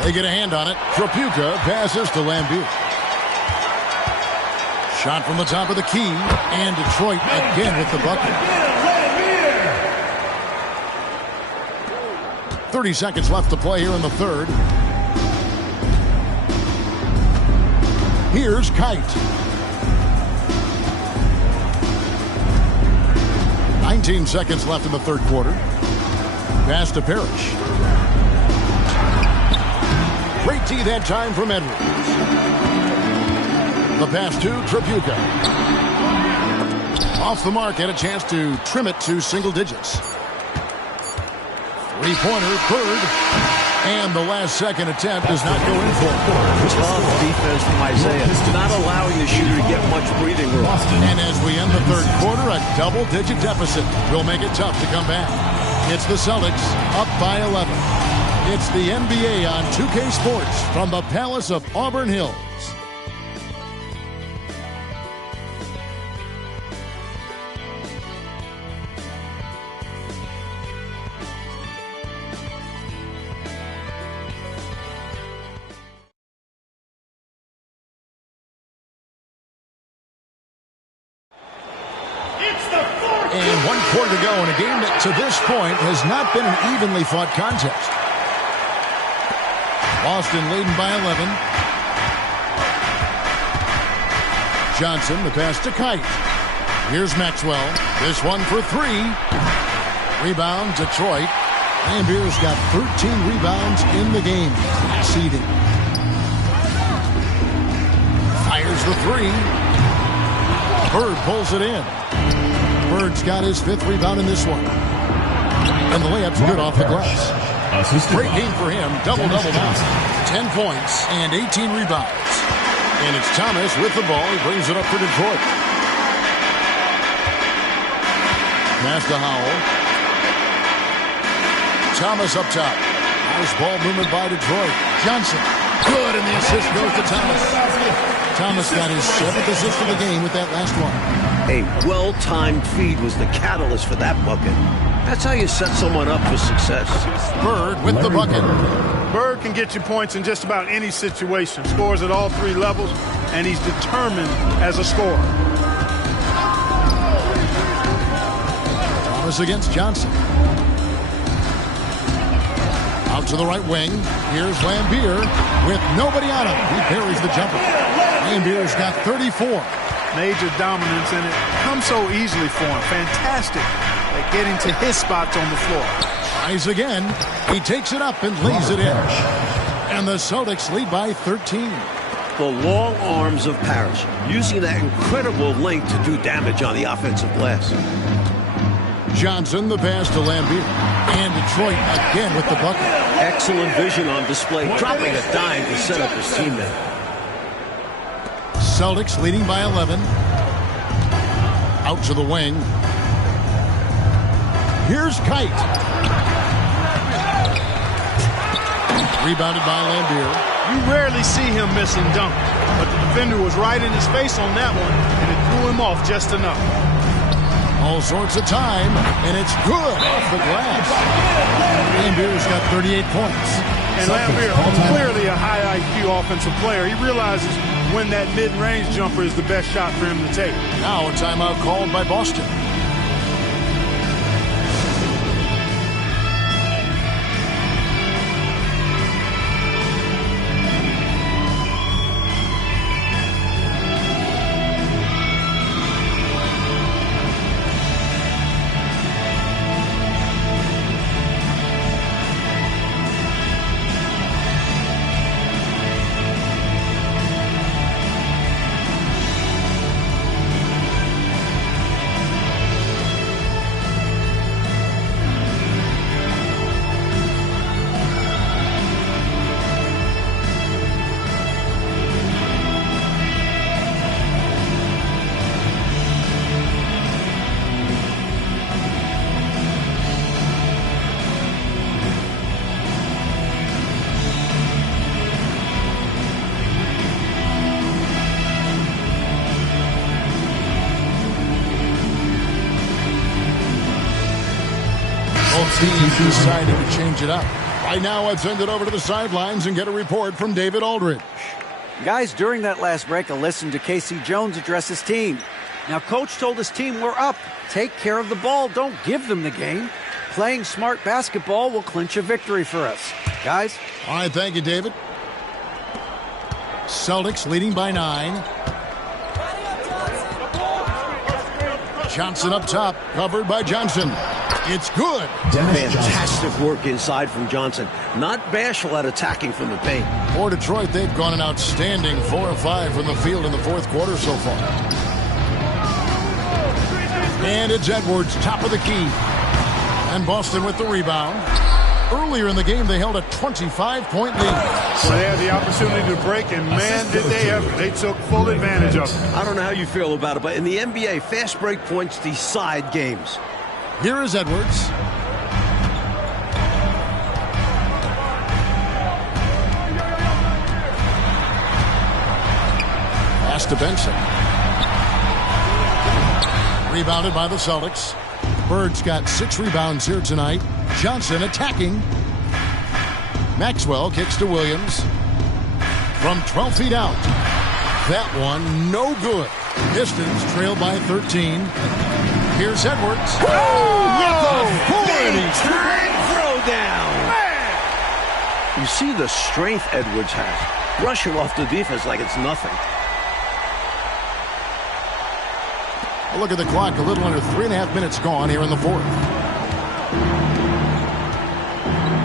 They get a hand on it. Trapuka passes to Lambeer. Shot from the top of the key. And Detroit again with the bucket. 30 seconds left to play here in the third. Here's Kite. 19 seconds left in the third quarter. Pass to Parrish. Great D that time from Edwards. The pass to Trapuka. Off the mark, had a chance to trim it to single digits. Three-pointer, Bird. And the last second attempt does not go in for it. Tough defense from Isaiah. Not allowing the shooter to get much breathing room. And as we end the third quarter, a double-digit deficit will make it tough to come back. It's the Celtics up by 11. It's the NBA on 2K Sports from the Palace of Auburn Hills. And 1 quarter to go in a game that to this point has not been an evenly fought contest. Boston leading by 11. Johnson, the pass to Kite. Here's Maxwell. This one for 3. Rebound, Detroit. Lambier's got 13 rebounds in the game. Seeding. Fires the 3. Bird pulls it in. Bird's got his 5th rebound in this one. And the layup's good off the glass. Great game for him. Double-double now. 10 points and 18 rebounds. And it's Thomas with the ball. He brings it up for Detroit. Pass to Howell. Thomas up top. Nice ball movement by Detroit. Johnson. Good, and the assist goes to Thomas. Thomas got his 7th assist of the game with that last one. A well-timed feed was the catalyst for that bucket. That's how you set someone up for success. Bird with the bucket. Bird can get you points in just about any situation. Scores at all 3 levels, and he's determined as a scorer. Thomas against Johnson. Out to the right wing. Here's Lambeer with nobody on him. He buries the jumper. Lambier's got 34. Major dominance, and it comes so easily for him. Fantastic at getting to his spots on the floor. Tries again. He takes it up and leaves it in. And the Celtics lead by 13. The long arms of Parrish, using that incredible length to do damage on the offensive glass. Johnson, the pass to Lambeer. And Detroit again with the bucket. Excellent vision on display, dropping a dime to set up his teammate. Celtics leading by 11. Out to the wing. Here's Kite. Rebounded by Lambier. You rarely see him missing dunk, but the defender was right in his face on that one, and it threw him off just enough. All sorts of time, and it's good off the glass. Lambier's got 38 points. And Lambier, clearly a high IQ offensive player. He realizes when that mid-range jumper is the best shot for him to take. Now a timeout called by Boston. Both teams decided to change it up. Right now, let's send it over to the sidelines and get a report from David Aldridge. Guys, during that last break, I listened to Casey Jones address his team. Now, Coach told his team, we're up. Take care of the ball. Don't give them the game. Playing smart basketball will clinch a victory for us. Guys? All right, thank you, David. Celtics leading by 9. Johnson up top, covered by Johnson. It's good. Fantastic work inside from Johnson. Not bashful at attacking from the paint. For Detroit, they've gone an outstanding 4 of 5 from the field in the fourth quarter so far. And it's Edwards, top of the key. And Boston with the rebound. Earlier in the game, they held a 25-point lead. So they had the opportunity to break, and man, did they ever. They took full advantage of it. I don't know how you feel about it, but in the NBA, fast break points decide games. Here is Edwards. Pass to Benson. Rebounded by the Celtics. Bird's got 6 rebounds here tonight. Johnson attacking. Maxwell kicks to Williams. From 12 feet out. That one no good. Pistons trail by 13. Here's Edwards. Throwdown. You see the strength Edwards has. Rushing off the defense like it's nothing. A look at the clock. A little under 3.5 minutes gone here in the fourth.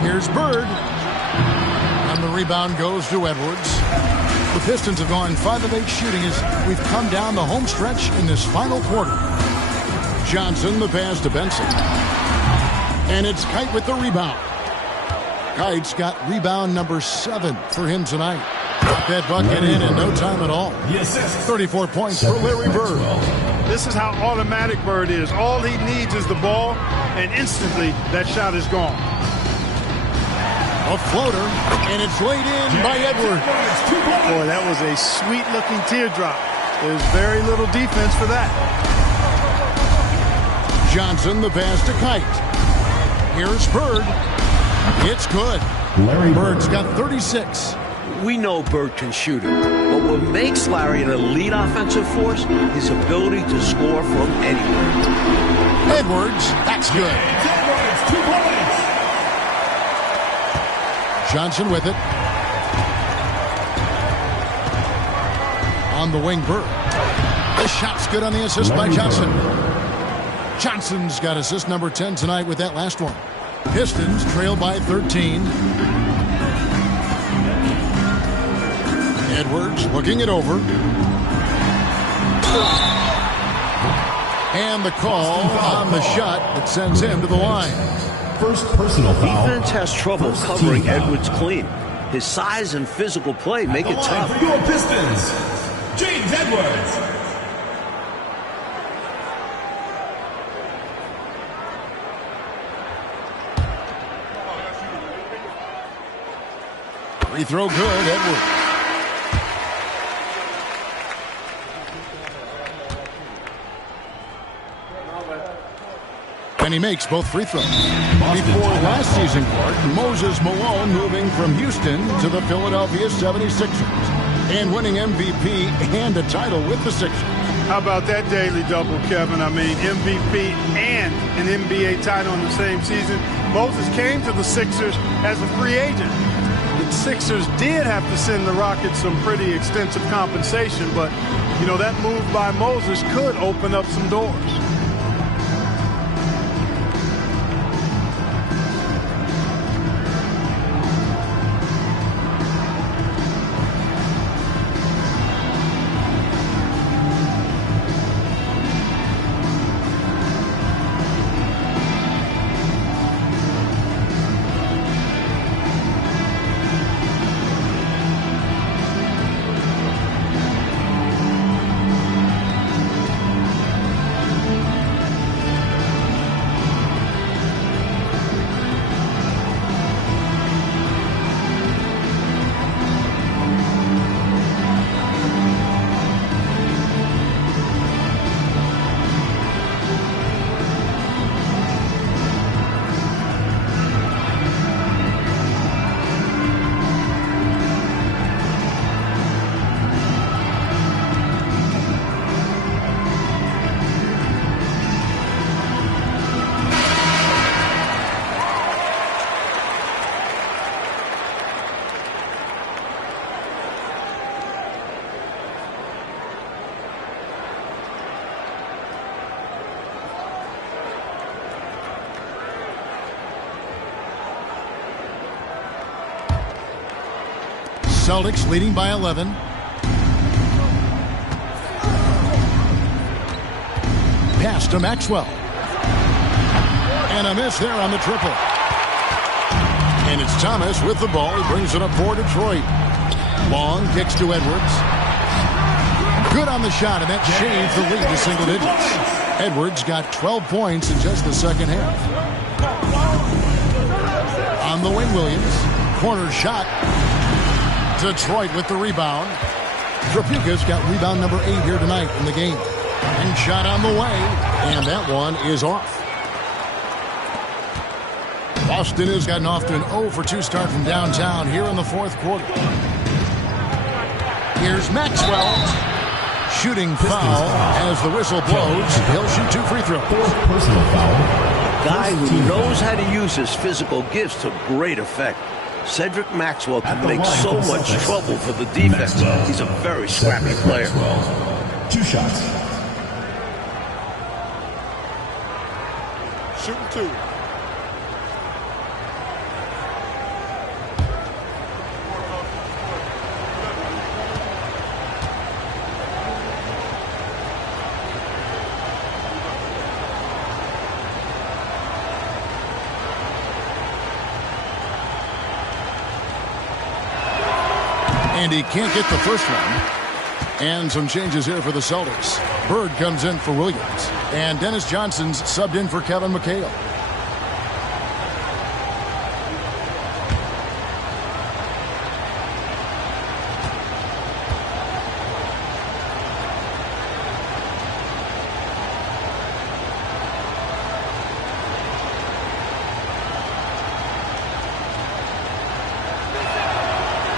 Here's Bird. And the rebound goes to Edwards. The Pistons have gone 5 of 8 shooting as we've come down the home stretch in this final quarter. Johnson, the pass to Benson. And it's Kite with the rebound. Kite's got rebound number 7 for him tonight. Got that bucket in no time at all. 34 points for Larry Bird. This is how automatic Bird is. All he needs is the ball, and instantly that shot is gone. A floater, and it's laid in by Edwards. Boy, that was a sweet-looking teardrop. There's very little defense for that. Johnson, the pass to Kite. Here's Bird. It's good. Bird's got 36. We know Bird can shoot it, but what makes Larry an elite offensive force is his ability to score from anywhere. Edwards, that's good. Johnson with it. On the wing, Bird. The shot's good on the assist by Johnson. Johnson's got assist number 10 tonight with that last one. Pistons trail by 13. Edwards looking it over. And the call on the shot that sends him to the line. First personal foul. Defense has trouble covering Edwards clean. His size and physical play make it tough. For your Pistons, James Edwards. Free throw good, Edwards. And he makes both free throws. Before last season, Clark, Moses Malone moving from Houston to the Philadelphia 76ers and winning MVP and a title with the Sixers. How about that daily double, Kevin? I mean, MVP and an NBA title in the same season. Moses came to the Sixers as a free agent. The Sixers did have to send the Rockets some pretty extensive compensation, but, you know, that move by Moses could open up some doors. Celtics leading by 11. Pass to Maxwell. And a miss there on the triple. And it's Thomas with the ball. He brings it up for Detroit. Long kicks to Edwards. Good on the shot, and that changed the lead to single digits. Edwards got 12 points in just the second half. On the wing, Williams. Corner shot. Detroit with the rebound. Trapuka's got rebound number 8 here tonight in the game. And shot on the way. And that one is off. Boston has gotten off to an 0 for 2 start from downtown here in the fourth quarter. Here's Maxwell. Shooting foul as the whistle blows. He'll shoot 2 free throws. Personal foul. A guy who knows how to use his physical gifts to great effect. Cedric Maxwell can make so much trouble for the defense. He's a very scrappy player. 2 shots. Shooting 2. And he can't get the first one. And some changes here for the Celtics. Bird comes in for Williams. And Dennis Johnson's subbed in for Kevin McHale.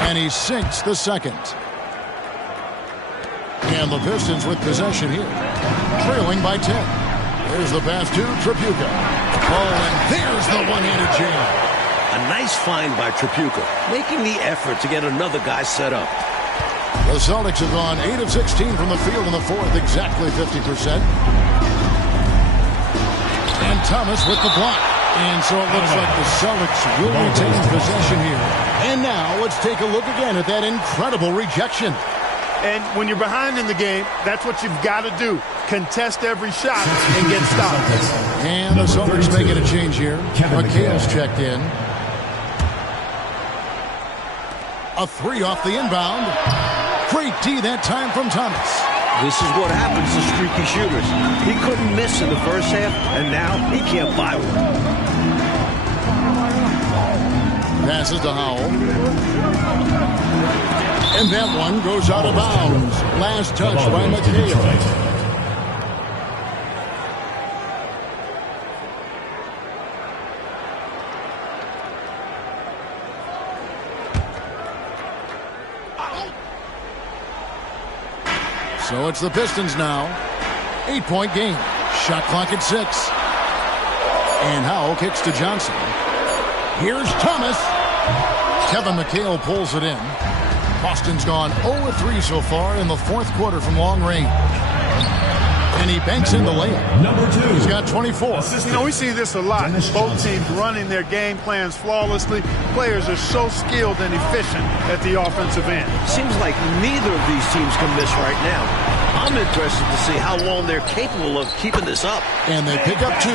And he sinks the second. And the Pistons with possession here. Trailing by 10. There's the pass to Trapuka. Oh, and there's the one-handed jam. A nice find by Trapuka, making the effort to get another guy set up. The Celtics have gone 8 of 16 from the field in the fourth, exactly 50%. And Thomas with the block. And so it looks like the Celtics will retain possession here. And now let's take a look again at that incredible rejection. And when you're behind in the game, that's what you've got to do. Contest every shot and get stopped. And the Celtics making a change here. McHale's checked in. A 3 off the inbound. Great D that time from Thomas. This is what happens to streaky shooters. He couldn't miss in the first half, and now he can't buy one. Passes to Howell. And that one goes out of bounds. Last touch by McHale. So it's the Pistons now. 8-point game. Shot clock at 6. And Howell kicks to Johnson. Here's Thomas. Kevin McHale pulls it in. Boston's gone 0-3 so far in the fourth quarter from long range. And he banks in the layup. Number 2. He's got 24. You know, we see this a lot. Both teams running their game plans flawlessly. Players are so skilled and efficient at the offensive end. Seems like neither of these teams can miss right now. I'm interested to see how long they're capable of keeping this up. And they pick up 2.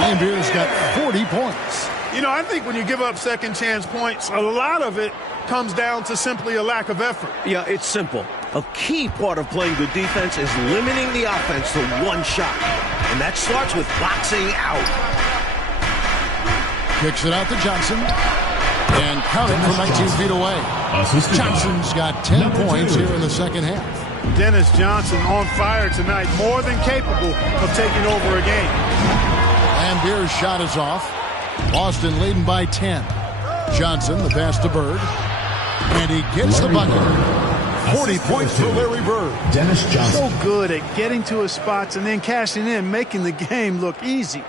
Lambeer's got 40 points. You know, I think when you give up second chance points, a lot of it comes down to simply a lack of effort. Yeah, it's simple. A key part of playing good defense is limiting the offense to one shot. And that starts with boxing out. Kicks it out to Johnson. And counted from 19 feet away. Johnson's got 10 points here in the second half. Dennis Johnson on fire tonight, more than capable of taking over a game. Lambeer's shot is off. Boston leading by 10. Johnson, the pass to Bird. And he gets the bucket. 40 points for Larry Bird. Dennis Johnson. So good at getting to his spots and then cashing in, making the game look easy.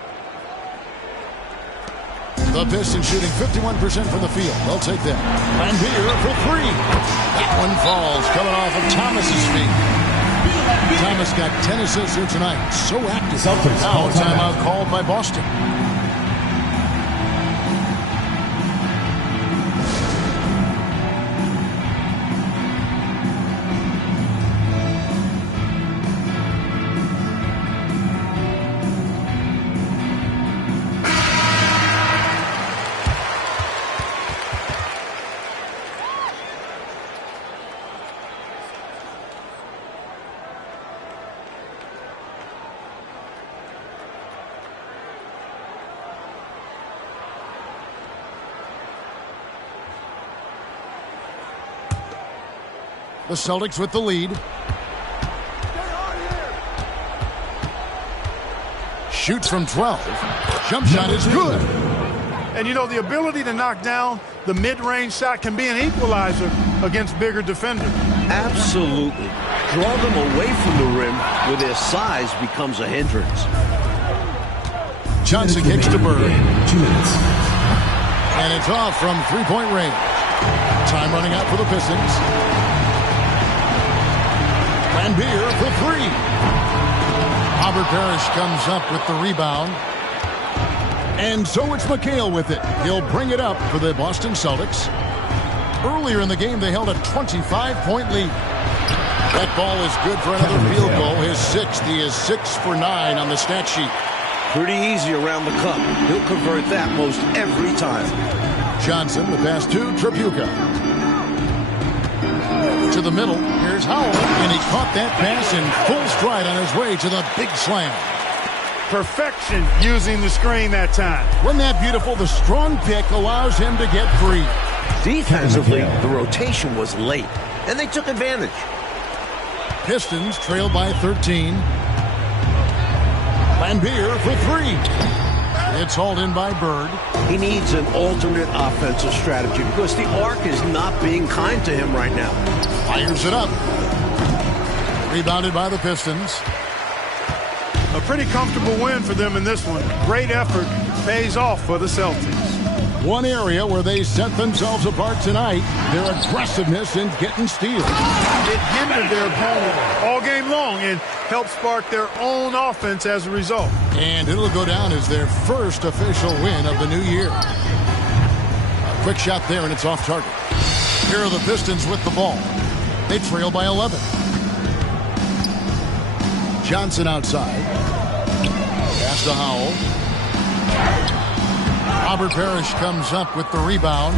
The Pistons shooting 51% from the field. They'll take that. Lambeer for 3. That one falls, coming off of Thomas's feet. Thomas got 10 assists here tonight. So active. Celtics now timeout called by Boston. The Celtics with the lead. Shoots from 12. Jump shot is good. And you know, the ability to knock down the mid-range shot can be an equalizer against bigger defenders. Absolutely. Draw them away from the rim where their size becomes a hindrance. Johnson kicks to Bird. 2 minutes. And it's off from three-point range. Time running out for the Pistons. Lambeer for 3. Robert Parrish comes up with the rebound. And so it's McHale with it. He'll bring it up for the Boston Celtics. Earlier in the game, they held a 25-point lead. That ball is good for another field goal. His 6th. He is 6 for 9 on the stat sheet. Pretty easy around the cup. He'll convert that most every time. Johnson, the pass to Tripucka. To the middle. Here's Howell. And he caught that pass in full stride on his way to the big slam. Perfection using the screen that time. Wasn't that beautiful? The strong pick allows him to get free. Defensively, the rotation was late, and they took advantage. Pistons trail by 13. Lambeer for 3. It's hauled in by Bird. He needs an alternate offensive strategy because the arc is not being kind to him right now. Fires it up. Rebounded by the Pistons. A pretty comfortable win for them in this one. Great effort pays off for the Celtics. One area where they set themselves apart tonight, their aggressiveness in getting steals. It hindered their opponent all game long and helped spark their own offense as a result. And it'll go down as their first official win of the new year. A quick shot there, and it's off target. Here are the Pistons with the ball. They trail by 11. Johnson outside. Pass to Howell. Robert Parrish comes up with the rebound.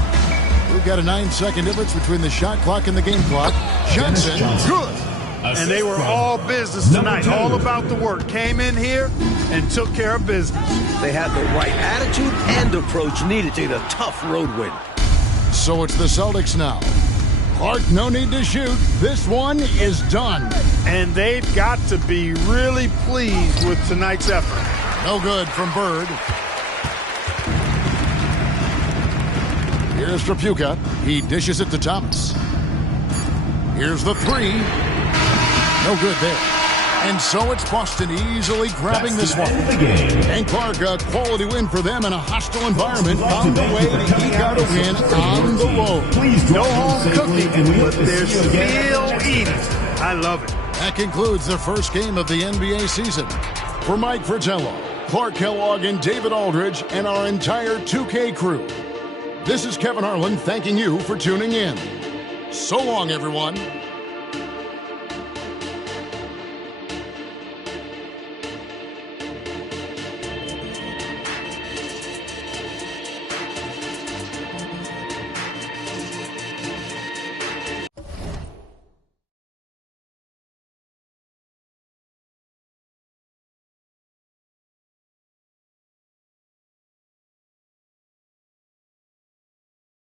We've got a 9-second difference between the shot clock and the game clock. Johnson, good. And they were all business tonight, all about the work. Came in here and took care of business. They had the right attitude and approach needed to get a tough road win. So it's the Celtics now. Clark, no need to shoot. This one is done. And they've got to be really pleased with tonight's effort. No good from Bird. Here's Trapuka. He dishes it to Thomas. Here's the three. No good there. And so it's Boston easily grabbing this one. And Clark, a quality win for them in a hostile environment. Found a way to eke out a win on the road. No home cooking, but they're still eating. I love it. That concludes the first game of the NBA season. For Mike Fratello, Clark Kellogg, and David Aldridge, and our entire 2K crew, this is Kevin Harlan thanking you for tuning in. So long, everyone.